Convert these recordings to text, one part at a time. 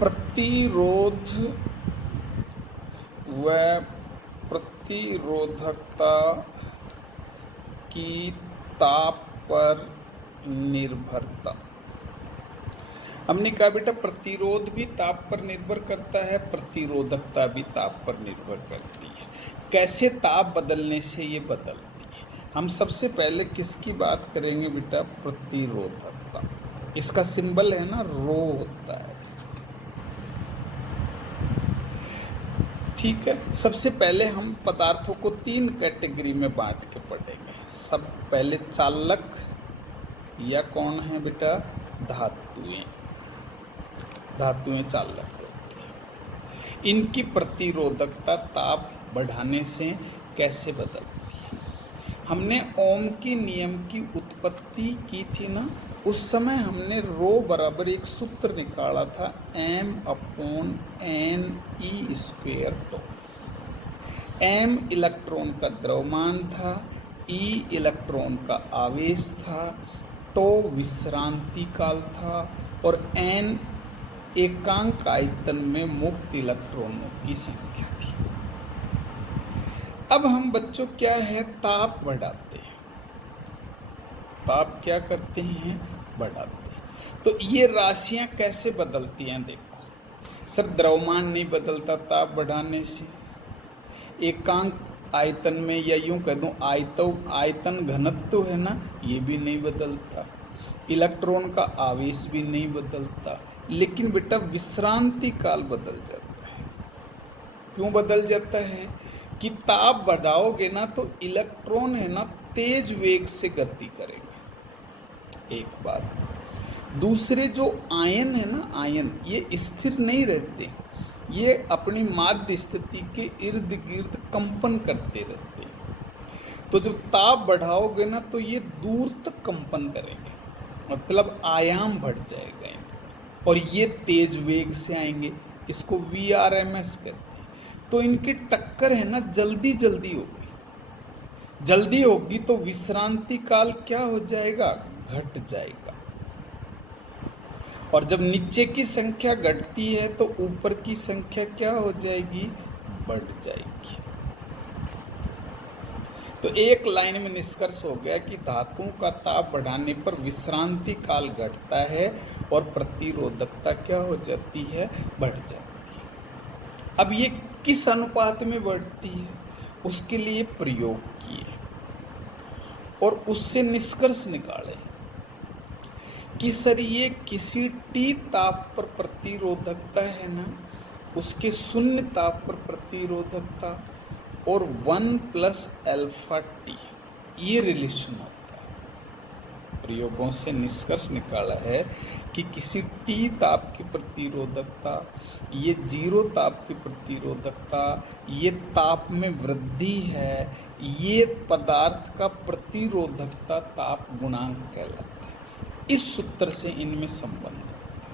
प्रतिरोध व प्रतिरोधकता की ताप पर निर्भरता। हमने कहा बेटा प्रतिरोध भी ताप पर निर्भर करता है, प्रतिरोधकता भी ताप पर निर्भर करती है। कैसे ताप बदलने से ये बदलती है? हम सबसे पहले किसकी बात करेंगे बेटा? प्रतिरोधकता। इसका सिंबल है ना, रो होता है। ठीक है, सबसे पहले हम पदार्थों को 3 कैटेगरी में बांट के पढ़ेंगे। सब पहले चालक या कौन है बेटा? धातुएं। धातुएं चालक होती हैं। इनकी प्रतिरोधकता ताप बढ़ाने से कैसे बदलती है? हमने ओम की नियम की उत्पत्ति की थी ना, उस समय हमने रो बराबर एक सूत्र निकाला था, m/n/e²। m इलेक्ट्रॉन का द्रव्यमान था, e इलेक्ट्रॉन का आवेश था, तो विश्रांति काल था और n एकांक आयतन में मुक्त इलेक्ट्रॉनों की संख्या थी। अब हम बच्चों क्या है, ताप बढ़ाते हैं। ताप क्या करते हैं? बढ़ाते हैं। तो ये राशियां कैसे बदलती हैं? देखो सर, द्रव्यमान नहीं बदलता ताप बढ़ाने से, एकांक आयतन में या यूं कह दूं आयतन घनत्व है ना, ये भी नहीं बदलता, इलेक्ट्रॉन का आवेश भी नहीं बदलता, लेकिन बेटा विश्रांति काल बदल जाता है। क्यों बदल जाता है? कि ताप बढ़ाओगे ना तो इलेक्ट्रॉन है ना तेज वेग से गति करेगा, एक बात। दूसरे जो आयन है ना, आयन ये स्थिर नहीं रहते, ये अपनी माध्य स्थिति के इर्द गिर्द कंपन करते रहते हैं। तो जब ताप बढ़ाओगे ना तो ये दूर तक कंपन करेंगे, मतलब आयाम बढ़ जाएगा इनका, और ये तेज वेग से आएंगे। इसको VRMS कहते हैं। तो इनकी टक्कर है ना जल्दी जल्दी होगी। जल्दी होगी तो विश्रांति काल क्या हो जाएगा? घट जाएगा। और जब नीचे की संख्या घटती है तो ऊपर की संख्या क्या हो जाएगी? बढ़ जाएगी। तो एक लाइन में निष्कर्ष हो गया कि धातुओं का ताप बढ़ाने पर विश्रांति काल घटता है और प्रतिरोधकता क्या हो जाती है? बढ़ जाती है। अब ये किस अनुपात में बढ़ती है? उसके लिए प्रयोग किए और उससे निष्कर्ष निकाले कि सर ये किसी T ताप पर प्रतिरोधकता है ना, उसके शून्य ताप पर प्रतिरोधकता और 1+αT ये रिलेशन होता है। प्रयोगों से निष्कर्ष निकाला है कि किसी T ताप की प्रतिरोधकता, ये 0 ताप की प्रतिरोधकता, ये ताप में वृद्धि है, ये पदार्थ का प्रतिरोधकता ताप गुणांक कहलाता है। इस सूत्र से इनमें संबंध होता है।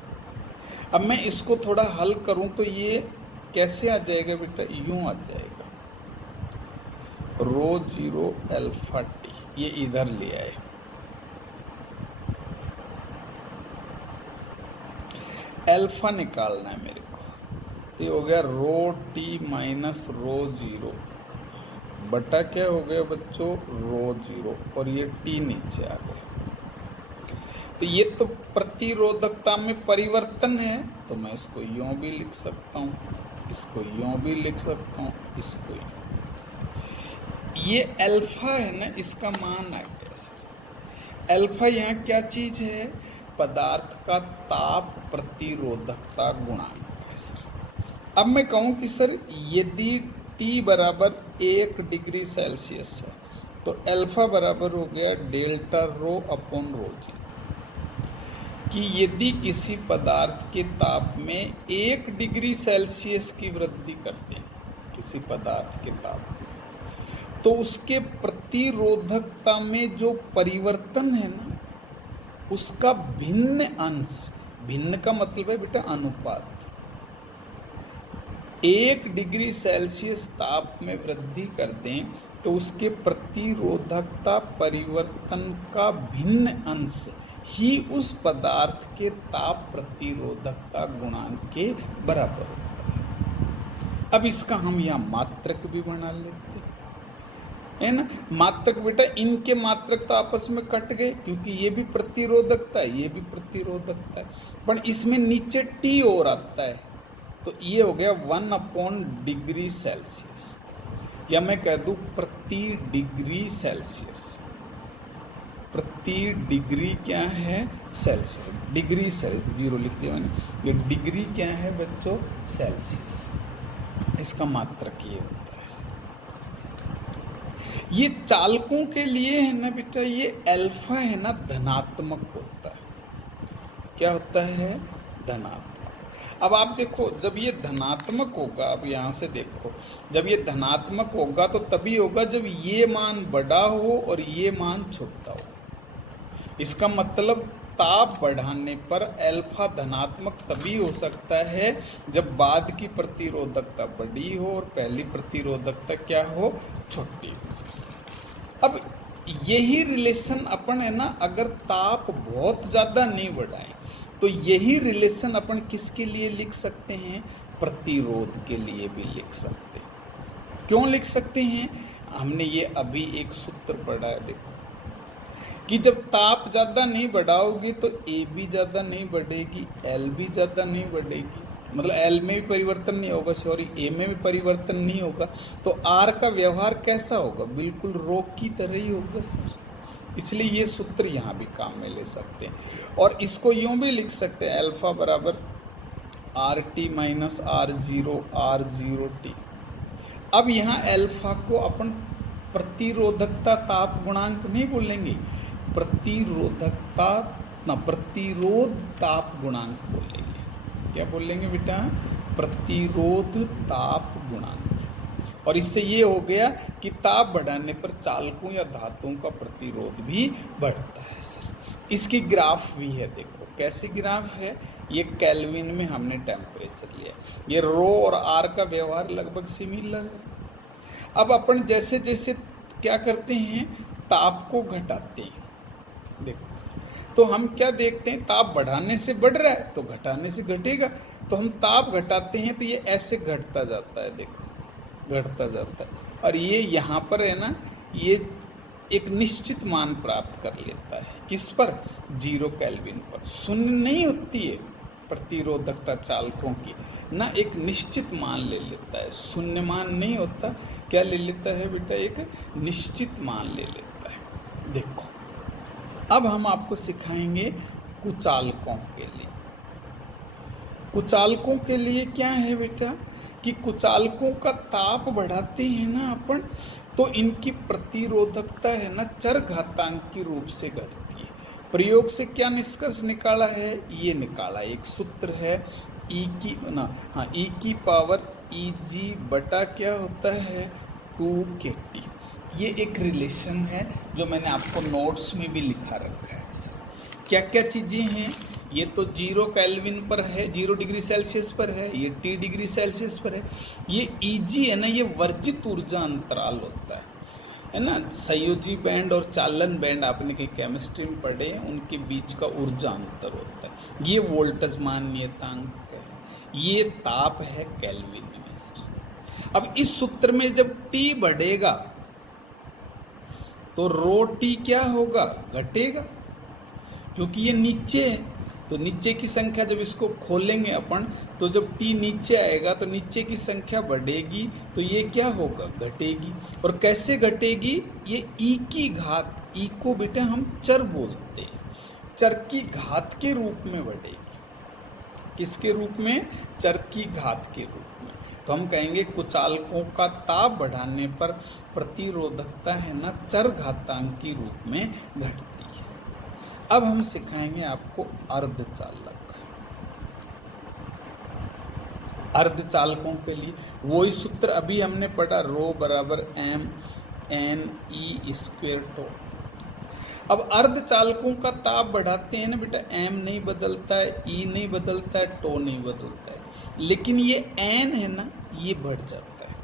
अब मैं इसको थोड़ा हल करूं तो ये कैसे आ जाएगा बेटा? यूं आ जाएगा, ρ0αT, ये इधर ले आए। अल्फा निकालना है मेरे को, तो ये हो गया ρT माइनस ρ0 बटा क्या हो गया बच्चों? ρ0, और ये T नीचे आ गया। तो ये तो प्रतिरोधकता में परिवर्तन है, तो मैं इसको यूं भी लिख सकता हूँ, इसको यूं भी लिख सकता हूँ, इसको यूं। ये अल्फा है ना, इसका मान आ गया सर। अल्फा यहाँ क्या चीज है? पदार्थ का ताप प्रतिरोधकता गुणांक है सर। अब मैं कहूँ कि सर यदि T बराबर 1 डिग्री सेल्सियस है तो अल्फा बराबर हो गया डेल्टा रो अपॉन ρg, कि यदि किसी पदार्थ के ताप में 1 डिग्री सेल्सियस की वृद्धि करते हैं किसी पदार्थ के ताप में, तो उसके प्रतिरोधकता में जो परिवर्तन है ना, उसका भिन्न अंश, भिन्न का मतलब है बेटा अनुपात, 1 डिग्री सेल्सियस ताप में वृद्धि कर दें तो उसके प्रतिरोधकता परिवर्तन का भिन्न अंश ही उस पदार्थ के ताप प्रतिरोधकता गुणांक के बराबर होता है। अब इसका हम यहाँ मात्रक भी बना लेते है ना। मात्रक बेटा, इनके मात्रक तो आपस में कट गए क्योंकि ये भी प्रतिरोधकता है, ये भी प्रतिरोधकता है, पर इसमें नीचे टी और आता है, तो ये हो गया 1/डिग्री सेल्सियस, या मैं कह दूं प्रति डिग्री सेल्सियस। प्रति डिग्री क्या है? सेल्सियस। डिग्री सेल्सियस 0 लिख दिया मैंने। ये डिग्री क्या है बच्चों? सेल्सियस। इसका मात्रक ये होता है। ये चालकों के लिए है ना बेटा, ये अल्फा है ना धनात्मक होता है। क्या होता है? धनात्मक। अब आप देखो, जब ये धनात्मक होगा, अब यहाँ से देखो, जब ये धनात्मक होगा तो तभी होगा जब ये मान बड़ा हो और ये मान छोटा हो। इसका मतलब ताप बढ़ाने पर अल्फा धनात्मक तभी हो सकता है जब बाद की प्रतिरोधकता बड़ी हो और पहली प्रतिरोधकता क्या हो? छोटी हो। अब यही रिलेशन अपन है ना, अगर ताप बहुत ज़्यादा नहीं बढ़ाएं तो यही रिलेशन अपन किसके लिए लिख सकते हैं? प्रतिरोध के लिए भी लिख सकते हैं। क्यों लिख सकते हैं? हमने ये अभी एक सूत्र पढ़ा है, देखो, कि जब ताप ज़्यादा नहीं बढ़ाओगी तो ए भी ज़्यादा नहीं बढ़ेगी, एल भी ज़्यादा नहीं बढ़ेगी, मतलब एल में भी परिवर्तन नहीं होगा, सॉरी ए में भी परिवर्तन नहीं होगा, तो आर का व्यवहार कैसा होगा? बिल्कुल रो की तरह ही होगा सर। इसलिए ये सूत्र यहाँ भी काम में ले सकते हैं। और इसको यूँ भी लिख सकते हैं, अल्फा बराबर RT माइनस R0 T। अब यहाँ अल्फा को अपन प्रतिरोधकता ताप गुणांक नहीं बोलेंगे, प्रतिरोधकता ना प्रतिरोध ताप गुणांक बोलेंगे। क्या बोलेंगे बेटा? प्रतिरोध ताप गुणांक। और इससे ये हो गया कि ताप बढ़ाने पर चालकों या धातुओं का प्रतिरोध भी बढ़ता है सर। इसकी ग्राफ भी है, देखो कैसी ग्राफ है। ये केल्विन में हमने टेम्परेचर लिया, ये रो और आर का व्यवहार लगभग सिमिलर है। अब अपन जैसे जैसे क्या करते हैं, ताप को घटाते हैं। देखो, तो हम क्या देखते हैं, ताप बढ़ाने से बढ़ रहा है तो घटाने से घटेगा, तो हम ताप घटाते हैं तो ये ऐसे घटता जाता है, देखो घटता जाता है। और ये यहाँ पर है ना, ये एक निश्चित मान प्राप्त कर लेता है। किस पर? 0 केल्विन पर। शून्य नहीं होती है प्रतिरोधकता चालकों की ना, एक निश्चित मान ले लेता है। शून्य मान नहीं होता, क्या ले लेता है बेटा? एक निश्चित मान ले लेता है। देखो, अब हम आपको सिखाएंगे कुचालकों के लिए। कुचालकों के लिए क्या है बेटा, कि कुचालकों का ताप बढ़ाते हैं ना अपन, तो इनकी प्रतिरोधकता है ना चरघातांकी रूप से घटती है। प्रयोग से क्या निष्कर्ष निकाला है? ये निकाला, एक सूत्र है ई की पावर Eg बटा क्या होता है? 2kT। ये एक रिलेशन है जो मैंने आपको नोट्स में भी लिखा रखा है। क्या क्या चीज़ें हैं? ये तो 0 केल्विन पर है, 0 डिग्री सेल्सियस पर है, ये T डिग्री सेल्सियस पर है। ये Eg है ना, ये वर्जित ऊर्जा अंतराल होता है ना। संयोजी बैंड और चालन बैंड आपने कहीं केमिस्ट्री में पढ़े, उनके बीच का ऊर्जा अंतर होता है। ये वोल्टेज मान नियतांक है, ये ताप है केल्विन में। अब इस सूत्र में जब T बढ़ेगा तो रो T क्या होगा? घटेगा, क्योंकि ये नीचे है। तो नीचे की संख्या जब इसको खोलेंगे अपन, तो जब T नीचे आएगा तो नीचे की संख्या बढ़ेगी, तो ये क्या होगा? घटेगी। और कैसे घटेगी? ये E की घात, E को बेटा हम चर बोलते हैं, चर की घात के रूप में बढ़ेगी। किसके रूप में? चर की घात के रूप में। तो हम कहेंगे कुचालकों का ताप बढ़ाने पर प्रतिरोधकता है ना चरघातांकी रूप में घटती है। अब हम सिखाएंगे आपको अर्धचालक। अर्धचालकों के लिए वही सूत्र अभी हमने पढ़ा, रो बराबर mN/E²। अब अर्धचालकों का ताप बढ़ाते हैं ना बेटा, m नहीं बदलता है, E नहीं बदलता है, टो नहीं बदलता है, लेकिन ये N है ना, ये बढ़ जाता है।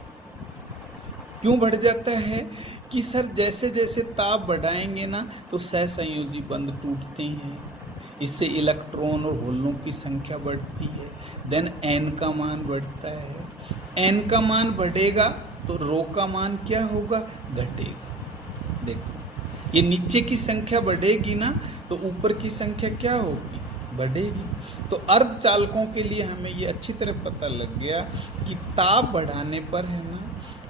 क्यों बढ़ जाता है? कि सर जैसे जैसे ताप बढ़ाएंगे ना तो सहसंयोजी बंध टूटते हैं, इससे इलेक्ट्रॉन और होलों की संख्या बढ़ती है। देन n का मान बढ़ता है, n का मान बढ़ेगा तो रो का मान क्या होगा, घटेगा। देखो ये नीचे की संख्या बढ़ेगी ना तो ऊपर की संख्या क्या होगी, बढ़ेगी। तो अर्धचालकों के लिए हमें ये अच्छी तरह पता लग गया कि ताप बढ़ाने पर है ना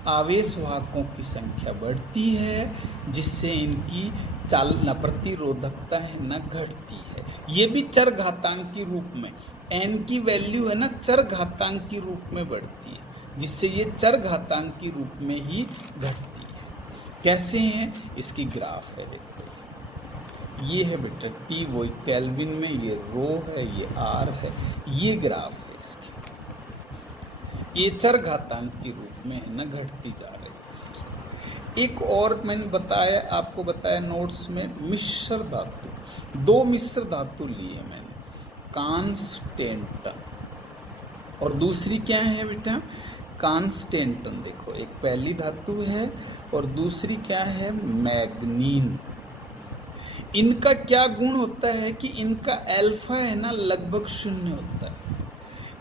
आवेश वाहकों की संख्या बढ़ती है, जिससे इनकी चालना प्रतिरोधकता है ना घटती है। ये भी चर घातांक के रूप में, n की वैल्यू है ना चर घातांक के रूप में बढ़ती है, जिससे ये चर घातांक के रूप में ही घटती है। कैसे है, इसकी ग्राफ है देखो, ये है बेटा T वो केल्विन में, ये रो है, ये R है, ये ग्राफ है इसकी। ये चर घातांक के रूप में है ना घटती जा रही है इसकी। एक और मैंने बताया, आपको बताया नोट्स में, मिश्र धातु, दो मिश्र धातु लिए मैंने, कांस्टेंटन और दूसरी क्या है बेटा, कांस्टेंटन। देखो एक पहली धातु है और दूसरी क्या है, मैग्नीन। इनका क्या गुण होता है कि इनका अल्फा है ना लगभग शून्य होता है।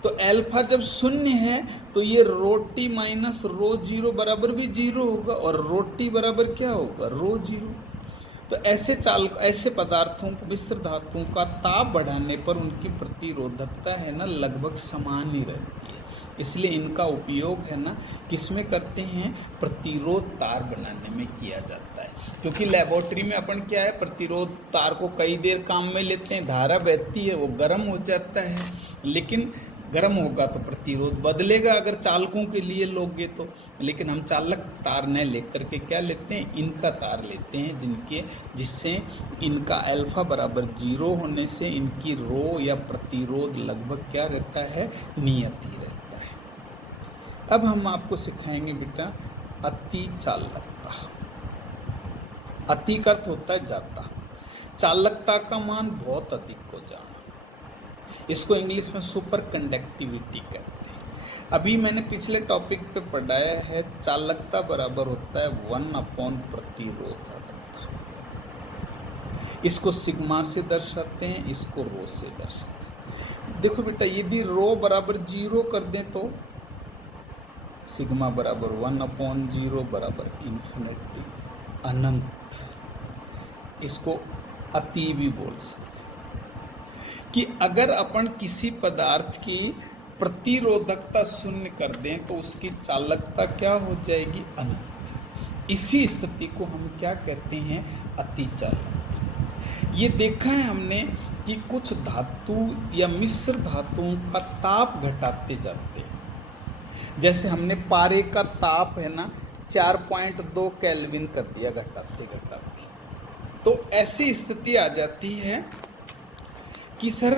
तो अल्फा जब शून्य है तो ये rho T minus rho zero बराबर भी जीरो होगा, और रो टी बराबर क्या होगा, रो जीरो। तो ऐसे पदार्थों को, मिश्र धातुओं का ताप बढ़ाने पर उनकी प्रतिरोधकता है ना लगभग समान ही रहती है। इसलिए इनका उपयोग है ना किसमें करते हैं, प्रतिरोध तार बनाने में किया जाता है। क्योंकि लेबोरेटरी में अपन क्या है, प्रतिरोध तार को कई देर काम में लेते हैं, धारा बहती है, वो गर्म हो जाता है, लेकिन गर्म होगा तो प्रतिरोध बदलेगा अगर चालकों के लिए लोगे तो। लेकिन हम चालक तार न लेकर के क्या लेते हैं, इनका तार लेते हैं, जिससे इनका अल्फा बराबर जीरो होने से इनकी रो या प्रतिरोध लगभग क्या रहता है, नियत ही रहता है। अब हम आपको सिखाएंगे बेटा अति चालकता। अति का अर्थ होता है ज्यादा, चालकता का मान बहुत अधिक हो जाना, इसको इंग्लिश में सुपर कंडक्टिविटी कहते हैं। अभी मैंने पिछले टॉपिक पे पढ़ाया है, चालकता बराबर होता है 1 प्रतिरोधकता। इसको सिग्मा से दर्शाते हैं, इसको रो से दर्शाते हैं। देखो बेटा यदि रो बराबर जीरो कर दें तो सिग्मा बराबर 1/0 बराबर इन्फिनिटी, अनंत। इसको अति भी बोल सकते कि अगर अपन किसी पदार्थ की प्रतिरोधकता शून्य कर दें तो उसकी चालकता क्या हो जाएगी, अनंत। इसी स्थिति को हम क्या कहते हैं, अति चालकता। ये देखा है हमने कि कुछ धातु या मिश्र धातुओं का ताप घटाते जाते हैं। जैसे हमने पारे का ताप है ना 4.2 केल्विन कर दिया घटाते घटाते, तो ऐसी स्थिति आ जाती है कि सर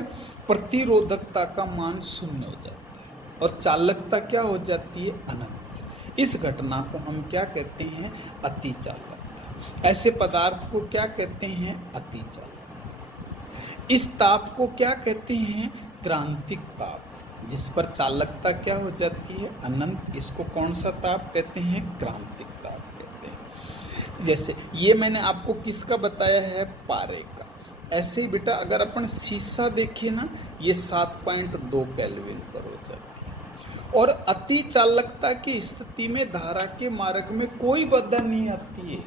प्रतिरोधकता का मान शून्य हो जाता है और चालकता क्या हो जाती है, अनंत। इस घटना को हम क्या कहते हैं, अति चालकता। ऐसे पदार्थ को क्या कहते हैं, अति चालकता। इस ताप को क्या कहते हैं, क्रांतिक ताप, जिस पर चालकता क्या हो जाती है, अनंत। इसको कौन सा ताप कहते हैं, क्रांतिक ताप कहते हैं। जैसे ये मैंने आपको किसका बताया है, पारे का। ऐसे ही बेटा अगर अपन शीशा देखें ना, ये 7.2 केल्विन पर हो जाती है। और अति चालकता की स्थिति में धारा के मार्ग में कोई बाधा नहीं आती है।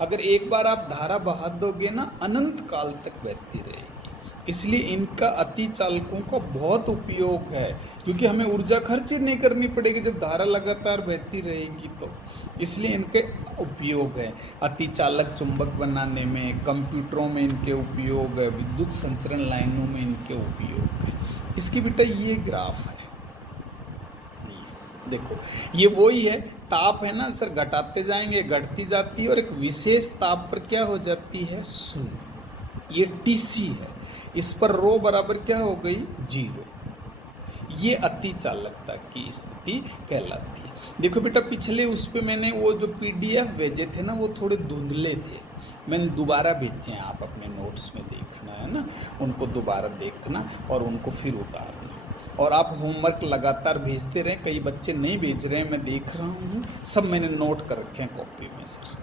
अगर एक बार आप धारा बहा दोगे ना, अनंत काल तक बहती रहेगी। इसलिए इनका अति चालकों का बहुत उपयोग है, क्योंकि हमें ऊर्जा खर्च ही नहीं करनी पड़ेगी जब धारा लगातार बहती रहेगी तो। इसलिए इनके उपयोग है, अति चालक चुंबक बनाने में, कंप्यूटरों में इनके उपयोग है, विद्युत संचरण लाइनों में इनके उपयोग है। इसकी बेटा ये ग्राफ है, देखो ये वही है, ताप है ना सर, घटाते जाएंगे घटती जाती है और एक विशेष ताप पर क्या हो जाती है, शून्य। ये टीसी है, इस पर रो बराबर क्या हो गई, जीरो। ये अति चालकता की स्थिति कहलाती है। देखो बेटा पिछले उस पे मैंने वो जो पीडीएफ भेजे थे ना, वो थोड़े धुंधले थे, मैंने दोबारा भेजे हैं, आप अपने नोट्स में देखना है ना, उनको दोबारा देखना और उनको फिर उतारना। और आप होमवर्क लगातार भेजते रहें, कई बच्चे नहीं भेज रहे हैं, मैं देख रहा हूँ, सब मैंने नोट कर रखे हैं कॉपी में। सर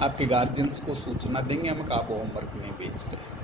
आपके गार्जियंस को सूचना देंगे हम, आप होमवर्क नहीं भेज रहे।